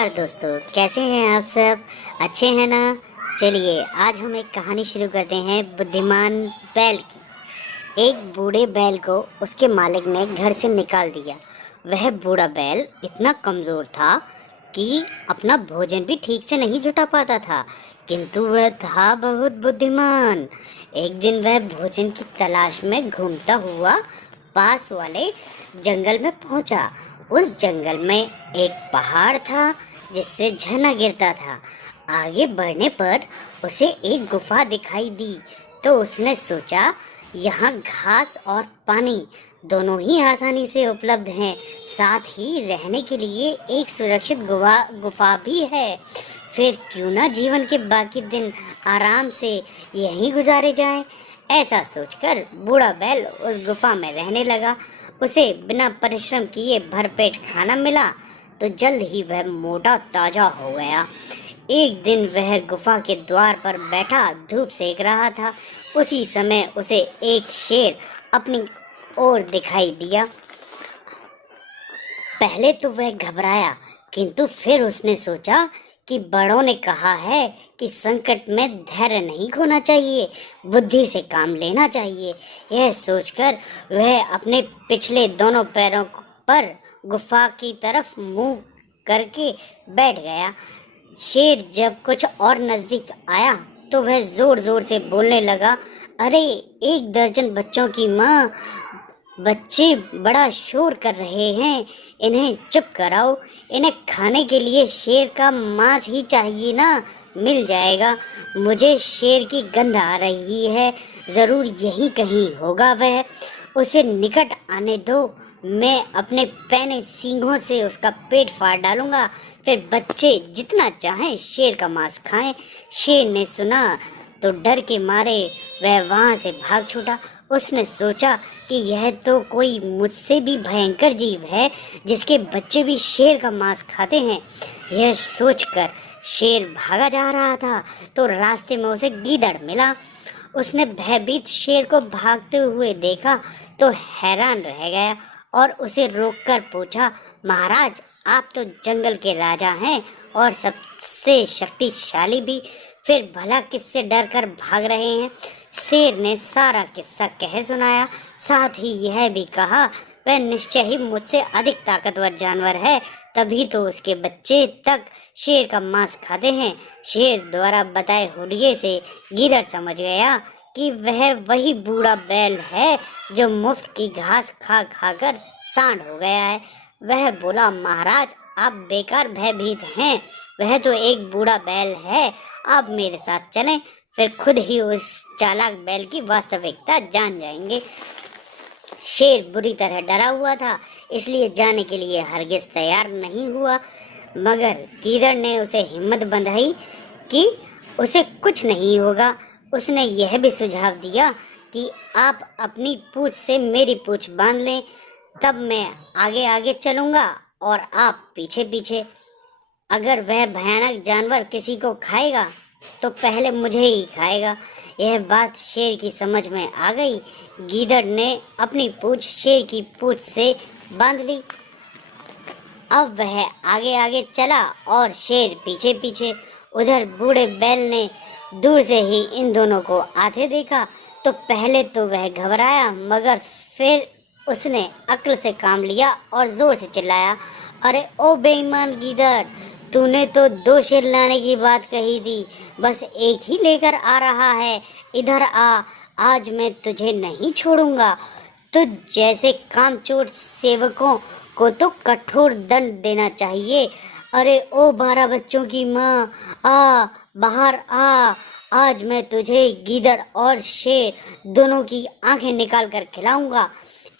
दोस्तों, कैसे हैं आप सब? अच्छे हैं ना? चलिए आज हम एक कहानी शुरू करते हैं बुद्धिमान बैल की। एक बूढ़े बैल को उसके मालिक ने घर से निकाल दिया। वह बूढ़ा बैल इतना कमज़ोर था कि अपना भोजन भी ठीक से नहीं जुटा पाता था, किंतु वह था बहुत बुद्धिमान। एक दिन वह भोजन की तलाश में घूमता हुआ पास वाले जंगल में पहुंचा। उस जंगल में एक पहाड़ था जिससे झरना गिरता था। आगे बढ़ने पर उसे एक गुफा दिखाई दी तो उसने सोचा, यहाँ घास और पानी दोनों ही आसानी से उपलब्ध हैं, साथ ही रहने के लिए एक सुरक्षित गुफा भी है। फिर क्यों ना जीवन के बाकी दिन आराम से यहीं गुजारे जाएं। ऐसा सोचकर बूढ़ा बैल उस गुफा में रहने लगा। उसे बिना परिश्रम किए भरपेट खाना मिला तो जल्द ही वह मोटा ताजा हो गया। एक दिन वह गुफा के द्वार पर बैठा धूप सेक रहा था। उसी समय उसे एक शेर अपनी ओर दिखाई दिया। पहले तो वह घबराया, किंतु फिर उसने सोचा कि बड़ों ने कहा है कि संकट में धैर्य नहीं खोना चाहिए, बुद्धि से काम लेना चाहिए। यह सोचकर वह अपने पिछले दोनों पैरों पर गुफा की तरफ मुंह करके बैठ गया। शेर जब कुछ और नजदीक आया तो वह जोर जोर से बोलने लगा, अरे 1 दर्जन बच्चों की माँ, बच्चे बड़ा शोर कर रहे हैं, इन्हें चुप कराओ। इन्हें खाने के लिए शेर का मांस ही चाहिए ना, मिल जाएगा। मुझे शेर की गंध आ रही है, ज़रूर यही कहीं होगा वह। उसे निकट आने दो, मैं अपने पैने सींगों से उसका पेट फाड़ डालूंगा, फिर बच्चे जितना चाहें शेर का मांस खाएं। शेर ने सुना तो डर के मारे वह वहाँ से भाग छूटा। उसने सोचा कि यह तो कोई मुझसे भी भयंकर जीव है जिसके बच्चे भी शेर का मांस खाते हैं। यह सोचकर शेर भागा जा रहा था तो रास्ते में उसे गीदड़ मिला। उसने भयभीत शेर को भागते हुए देखा तो हैरान रह गया और उसे रोककर पूछा, महाराज, आप तो जंगल के राजा हैं और सबसे शक्तिशाली भी, फिर भला किससे डर कर भाग रहे हैं? शेर ने सारा किस्सा कह सुनाया, साथ ही यह भी कहा, वह निश्चय ही मुझसे अधिक ताकतवर जानवर है, तभी तो उसके बच्चे तक शेर का मांस खाते हैं। शेर द्वारा बताए हुलिये से गीदड़ समझ गया कि वह वही बूढ़ा बैल है जो मुफ्त की घास खा खाकर सांड हो गया है। वह बोला, महाराज, आप बेकार भयभीत हैं, वह तो एक बूढ़ा बैल है। आप मेरे साथ चलें, फिर खुद ही उस चालाक बैल की वास्तविकता जान जाएंगे। शेर बुरी तरह डरा हुआ था, इसलिए जाने के लिए हरगिज तैयार नहीं हुआ, मगर गीदड़ ने उसे हिम्मत बंधाई कि उसे कुछ नहीं होगा। उसने यह भी सुझाव दिया कि आप अपनी पूंछ से मेरी पूंछ बांध लें, तब मैं आगे आगे चलूँगा और आप पीछे पीछे। अगर वह भयानक जानवर किसी को खाएगा तो पहले मुझे ही खाएगा। यह बात शेर की समझ में आ गई। गीदड़ ने अपनी पूंछ शेर की पूंछ से बांध ली। अब वह आगे आगे चला और शेर पीछे पीछे। उधर बूढ़े बैल ने दूर से ही इन दोनों को आते देखा तो पहले तो वह घबराया, मगर फिर उसने अक्ल से काम लिया और जोर से चिल्लाया, अरे ओ बेईमान गीदड़, तूने तो 2 शेर लाने की बात कही थी, बस एक ही लेकर आ रहा है। इधर आ, आज मैं तुझे नहीं छोड़ूंगा। तुझ जैसे कामचोर सेवकों को तो कठोर दंड देना चाहिए। अरे ओ 12 बच्चों की माँ, आ बाहर आ, आज मैं तुझे गीदड़ और शेर दोनों की आंखें निकाल कर खिलाऊंगा।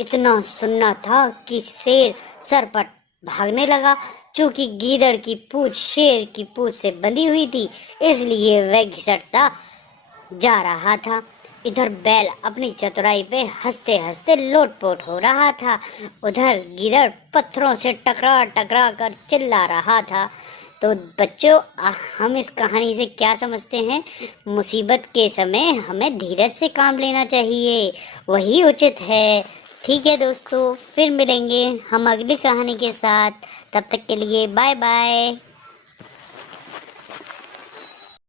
इतना सुनना था कि शेर सरपट भागने लगा। चूंकि गीदड़ की पूंछ शेर की पूंछ से बंधी हुई थी, इसलिए वह घिसटता जा रहा था। इधर बैल अपनी चतुराई पे हंसते हंसते लोटपोट हो रहा था, उधर गीदड़ पत्थरों से टकरा टकरा कर चिल्ला रहा था। तो बच्चों, हम इस कहानी से क्या समझते हैं? मुसीबत के समय हमें धीरज से काम लेना चाहिए, वही उचित है। ठीक है दोस्तों, फिर मिलेंगे हम अगली कहानी के साथ। तब तक के लिए बाय बाय।